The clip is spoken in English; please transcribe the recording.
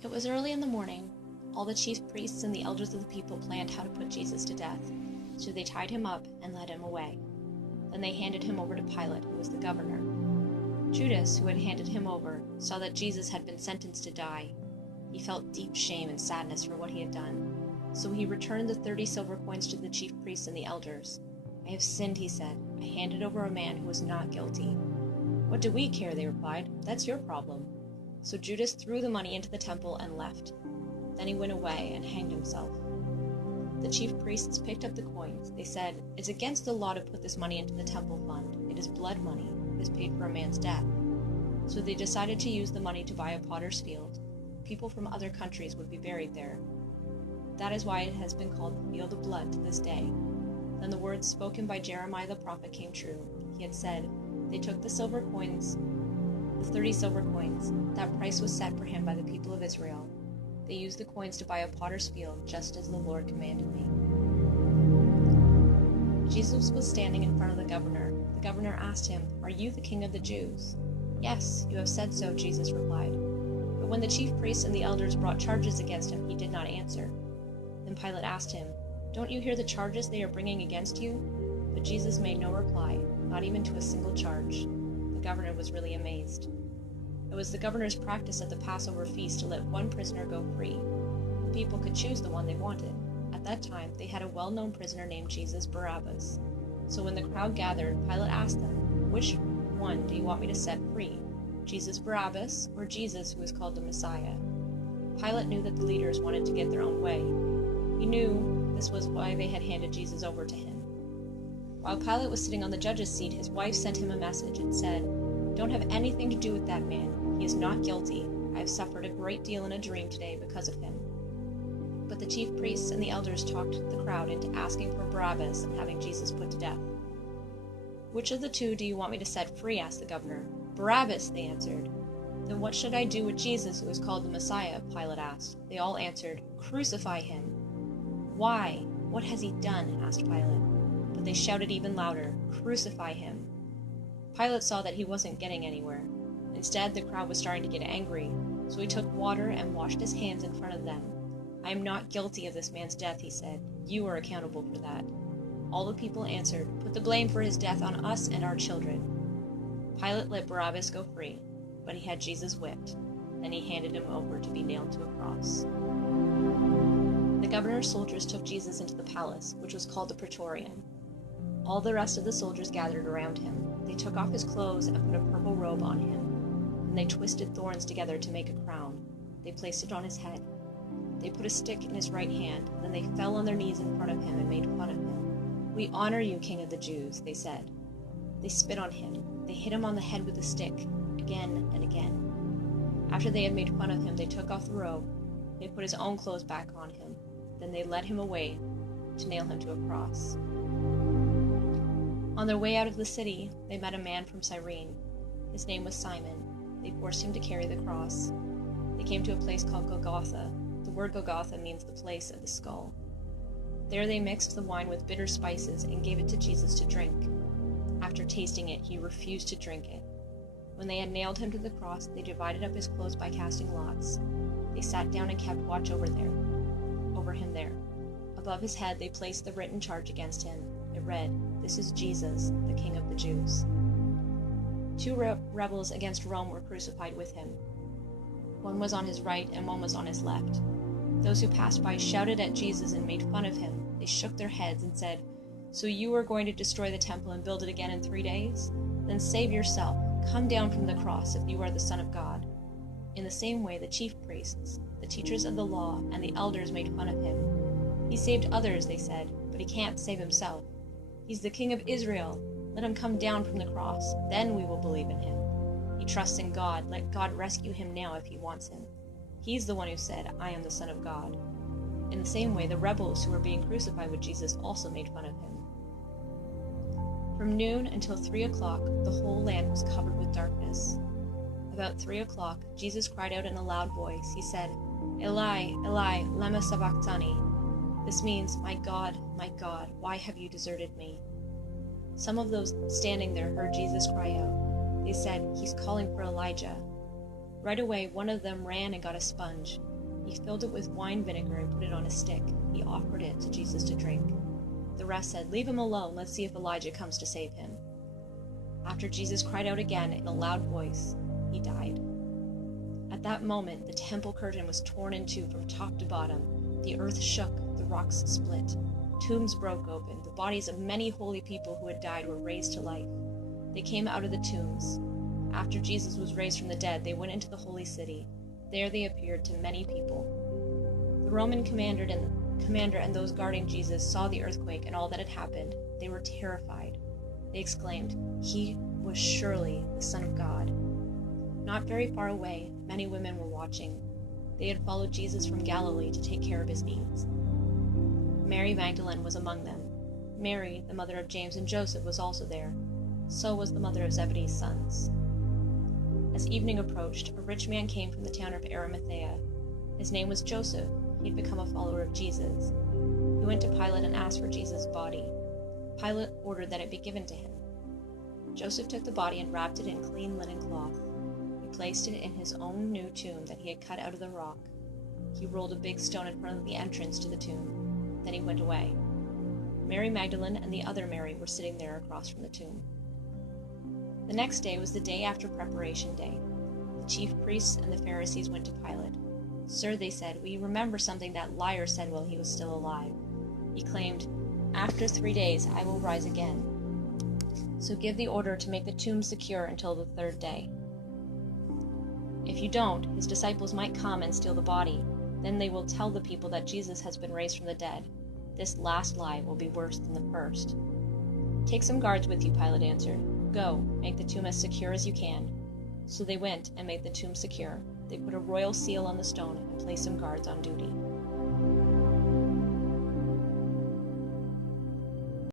It was early in the morning. All the chief priests and the elders of the people planned how to put Jesus to death. So they tied him up and led him away. Then they handed him over to Pilate, who was the governor. Judas, who had handed him over, saw that Jesus had been sentenced to die. He felt deep shame and sadness for what he had done. So he returned the 30 silver coins to the chief priests and the elders. "I have sinned," he said. "I handed over a man who was not guilty." "What do we care?" they replied. "That's your problem." So Judas threw the money into the temple and left. Then he went away and hanged himself. The chief priests picked up the coins. They said, "It's against the law to put this money into the temple fund. It is blood money. It is paid for a man's death." So they decided to use the money to buy a potter's field. People from other countries would be buried there. That is why it has been called the Field of Blood to this day. Then the words spoken by Jeremiah the prophet came true. He had said, "They took the 30 silver coins. That price was set for him by the people of Israel. They used the coins to buy a potter's field, just as the Lord commanded me." Jesus was standing in front of the governor. The governor asked him, "Are you the king of the Jews?" "Yes, you have said so," Jesus replied. But when the chief priests and the elders brought charges against him, he did not answer. Then Pilate asked him, "Don't you hear the charges they are bringing against you?" But Jesus made no reply, not even to a single charge. The governor was really amazed. It was the governor's practice at the Passover feast to let one prisoner go free. The people could choose the one they wanted. At that time, they had a well-known prisoner named Jesus Barabbas. So when the crowd gathered, Pilate asked them, "Which one do you want me to set free? Jesus Barabbas, or Jesus who is called the Messiah?" Pilate knew that the leaders wanted to get their own way. He knew this was why they had handed Jesus over to him. While Pilate was sitting on the judge's seat, his wife sent him a message and said, "Don't have anything to do with that man. He is not guilty. I have suffered a great deal in a dream today because of him." But the chief priests and the elders talked the crowd into asking for Barabbas and having Jesus put to death. "Which of the two do you want me to set free?" asked the governor. "Barabbas," they answered. "Then what should I do with Jesus who is called the Messiah?" Pilate asked. They all answered, "Crucify him." "Why? What has he done?" asked Pilate. But they shouted even louder, "Crucify him." Pilate saw that he wasn't getting anywhere. Instead, the crowd was starting to get angry, so he took water and washed his hands in front of them. "I am not guilty of this man's death," he said. "You are accountable for that." All the people answered, "Put the blame for his death on us and our children." Pilate let Barabbas go free, but he had Jesus whipped. Then he handed him over to be nailed to a cross. The governor's soldiers took Jesus into the palace, which was called the Praetorium. All the rest of the soldiers gathered around him. They took off his clothes and put a purple robe on him. And they twisted thorns together to make a crown. They placed it on his head. They put a stick in his right hand. Then they fell on their knees in front of him and made fun of him. "We honor you, King of the Jews," they said. They spit on him. They hit him on the head with a stick, again and again. After they had made fun of him, they took off the robe. They put his own clothes back on him. Then they led him away to nail him to a cross. On their way out of the city, they met a man from Cyrene. His name was Simon. They forced him to carry the cross. They came to a place called Golgotha. The word Golgotha means the place of the skull. There they mixed the wine with bitter spices and gave it to Jesus to drink. After tasting it, he refused to drink it. When they had nailed him to the cross, they divided up his clothes by casting lots. They sat down and kept watch over him there. Above his head they placed the written charge against him. It read, "This is Jesus, the King of the Jews." Two rebels against Rome were crucified with him. One was on his right and one was on his left. Those who passed by shouted at Jesus and made fun of him. They shook their heads and said, "So you are going to destroy the temple and build it again in 3 days? Then save yourself. Come down from the cross if you are the Son of God." In the same way, the chief priests, the teachers of the law, and the elders made fun of him. "He saved others," they said, "but he can't save himself. He's the King of Israel. Let him come down from the cross. Then we will believe in him. He trusts in God. Let God rescue him now if he wants him. He's the one who said, 'I am the Son of God.'" In the same way, the rebels who were being crucified with Jesus also made fun of him. From noon until 3 o'clock, the whole land was covered with darkness. About 3 o'clock, Jesus cried out in a loud voice. He said, "Eli, Eli, lema sabachthani." This means, my God, why have you deserted me?" Some of those standing there heard Jesus cry out. They said, "He's calling for Elijah." Right away, one of them ran and got a sponge. He filled it with wine vinegar and put it on a stick. He offered it to Jesus to drink. The rest said, "Leave him alone. Let's see if Elijah comes to save him." After Jesus cried out again in a loud voice, he died. At that moment, the temple curtain was torn in two from top to bottom. The earth shook, the rocks split. Tombs broke open. The bodies of many holy people who had died were raised to life. They came out of the tombs. After Jesus was raised from the dead, they went into the holy city. There they appeared to many people. The Roman commander and those guarding Jesus saw the earthquake and all that had happened. They were terrified. They exclaimed, "He was surely the Son of God." Not very far away, many women were watching. They had followed Jesus from Galilee to take care of his needs. Mary Magdalene was among them. Mary, the mother of James and Joseph, was also there. So was the mother of Zebedee's sons. As evening approached, a rich man came from the town of Arimathea. His name was Joseph. He had become a follower of Jesus. He went to Pilate and asked for Jesus' body. Pilate ordered that it be given to him. Joseph took the body and wrapped it in clean linen cloth. He placed it in his own new tomb that he had cut out of the rock. He rolled a big stone in front of the entrance to the tomb. Then he went away. Mary Magdalene and the other Mary were sitting there across from the tomb. The next day was the day after Preparation Day. The chief priests and the Pharisees went to Pilate. "Sir," they said, "we remember something that liar said while he was still alive. He claimed, 'After 3 days I will rise again.' So give the order to make the tomb secure until the 3rd day. If you don't, his disciples might come and steal the body. Then they will tell the people that Jesus has been raised from the dead. This last lie will be worse than the first." "Take some guards with you," Pilate answered. "Go, make the tomb as secure as you can." So they went and made the tomb secure. They put a royal seal on the stone and placed some guards on duty.